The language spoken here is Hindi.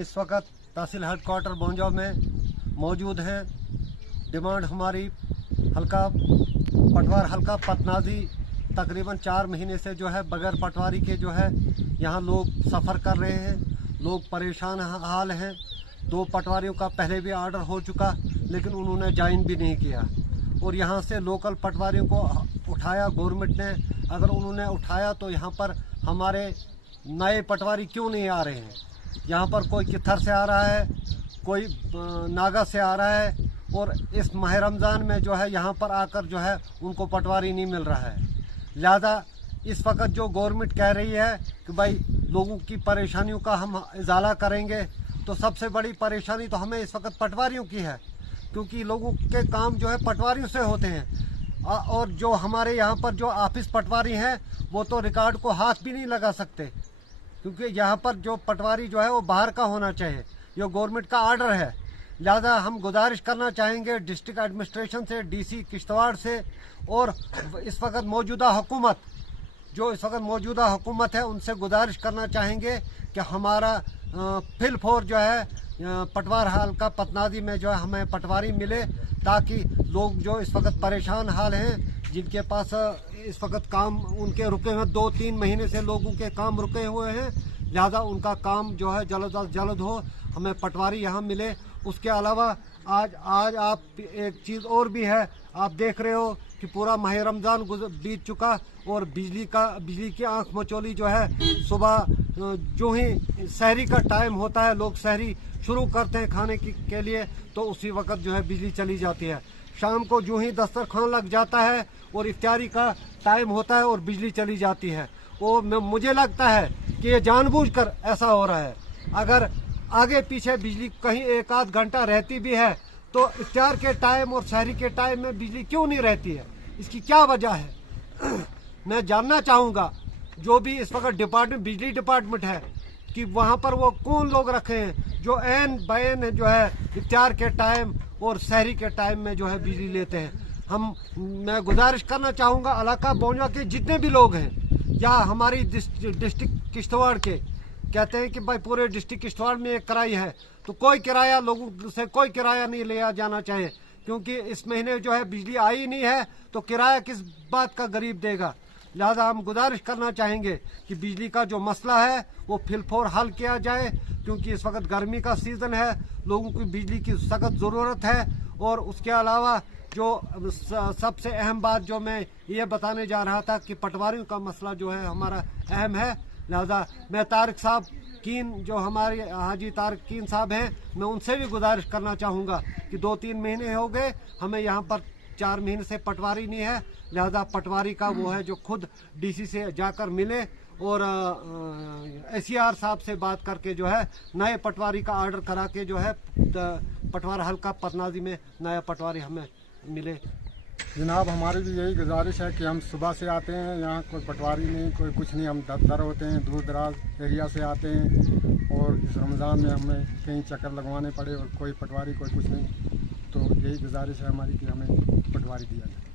हम इस वक्त तहसील हेडक्वार्टर बोंजाव में मौजूद हैं। डिमांड हमारी हल्का पटवार हल्का पतनाजी तकरीबन 4 महीने से जो है बगैर पटवारी के जो है यहाँ लोग सफ़र कर रहे हैं। लोग परेशान हाल हैं। 2 पटवारियों का पहले भी ऑर्डर हो चुका, लेकिन उन्होंने ज्वाइन भी नहीं किया। और यहाँ से लोकल पटवारियों को उठाया गवर्नमेंट ने। अगर उन्होंने उठाया तो यहाँ पर हमारे नए पटवारी क्यों नहीं आ रहे हैं? यहाँ पर कोई कित्थर से आ रहा है, कोई नागा से आ रहा है, और इस माह रमज़ान में जो है यहाँ पर आकर जो है उनको पटवारी नहीं मिल रहा है। लिहाजा इस वक्त जो गवर्नमेंट कह रही है कि भाई लोगों की परेशानियों का हम इजाला करेंगे, तो सबसे बड़ी परेशानी तो हमें इस वक्त पटवारियों की है, क्योंकि लोगों के काम जो है पटवारियों से होते हैं। और जो हमारे यहाँ पर जो ऑफिस पटवारी हैं वो तो रिकॉर्ड को हाथ भी नहीं लगा सकते, क्योंकि यहाँ पर जो पटवारी जो है वो बाहर का होना चाहिए। ये गवर्नमेंट का ऑर्डर है। लिहाजा हम गुजारिश करना चाहेंगे डिस्ट्रिक्ट एडमिनिस्ट्रेशन से, डीसी किश्तवाड़ से, और इस वक्त मौजूदा हुकूमत है उनसे गुजारिश करना चाहेंगे कि हमारा फिल फोर जो है पटवार हल्का पतनाजी में जो है हमें पटवारी मिले, ताकि लोग जो इस वक्त परेशान हाल हैं, जिनके पास इस वक्त काम उनके रुके हुए 2-3 महीने से लोगों के काम रुके हुए हैं, लिहाजा उनका काम जो है जल्द अज जल्द हो, हमें पटवारी यहाँ मिले। उसके अलावा आज आप एक चीज़ और भी है, आप देख रहे हो कि पूरा माह रमज़ान बीत चुका और बिजली की आंख मचोली जो है, सुबह जो ही सहरी का टाइम होता है, लोग सहरी शुरू करते हैं खाने के लिए, तो उसी वक्त जो है बिजली चली जाती है। शाम को जो ही दस्तरखान लग जाता है और इफ्तारी का टाइम होता है और बिजली चली जाती है। और मुझे लगता है कि ये जानबूझकर ऐसा हो रहा है। अगर आगे पीछे बिजली कहीं 1-आध घंटा रहती भी है, तो इफ्तार के टाइम और सहरी के टाइम में बिजली क्यों नहीं रहती है? इसकी क्या वजह है? मैं जानना चाहूँगा जो भी इस वक्त बिजली डिपार्टमेंट है, कि वहाँ पर वो कौन लोग रखे हैं जो ऐन बैन जो है इफ्तार के टाइम और सहरी के टाइम में जो है बिजली लेते हैं। मैं गुजारिश करना चाहूँगा इलाका बोंजा के जितने भी लोग हैं, या हमारी डिस्ट्रिक्ट किश्तवाड़ के, कहते हैं कि भाई पूरे डिस्ट्रिक्ट किश्तवाड़ में एक किराया है, तो कोई किराया लोगों से कोई किराया नहीं लिया जाना चाहिए, क्योंकि इस महीने जो है बिजली आई नहीं है, तो किराया किस बात का गरीब देगा। लिहाजा हम गुजारिश करना चाहेंगे कि बिजली का जो मसला है वो फिलफोर हल किया जाए, क्योंकि इस वक्त गर्मी का सीज़न है, लोगों को बिजली की सख्त ज़रूरत है। और उसके अलावा जो सबसे अहम बात जो मैं ये बताने जा रहा था कि पटवारियों का मसला जो है हमारा अहम है। लिहाजा मैं तारिक साहब कीन, जो हमारे हाजी तारिक कीन साहब हैं, मैं उनसे भी गुजारिश करना चाहूँगा कि 2-3 महीने हो गए हमें यहाँ पर 4 महीने से पटवारी नहीं है। लिहाजा पटवारी का वो है जो खुद डीसी से जाकर मिले और एसीआर साहब से बात करके जो है नए पटवारी का ऑर्डर करा के जो है पटवार हल्का पतनाजी में नया पटवारी हमें मिले। जनाब, हमारी भी यही गुजारिश है कि हम सुबह से आते हैं, यहाँ कोई पटवारी नहीं, कोई कुछ नहीं, हम दर होते हैं, दूर दराज एरिया से आते हैं, और इस रमज़ान में हमें कहीं चक्कर लगवाने पड़े और कोई पटवारी कोई कुछ नहीं। तो यही गुजारिश है हमारी कि हमें पटवारी दिया जाए।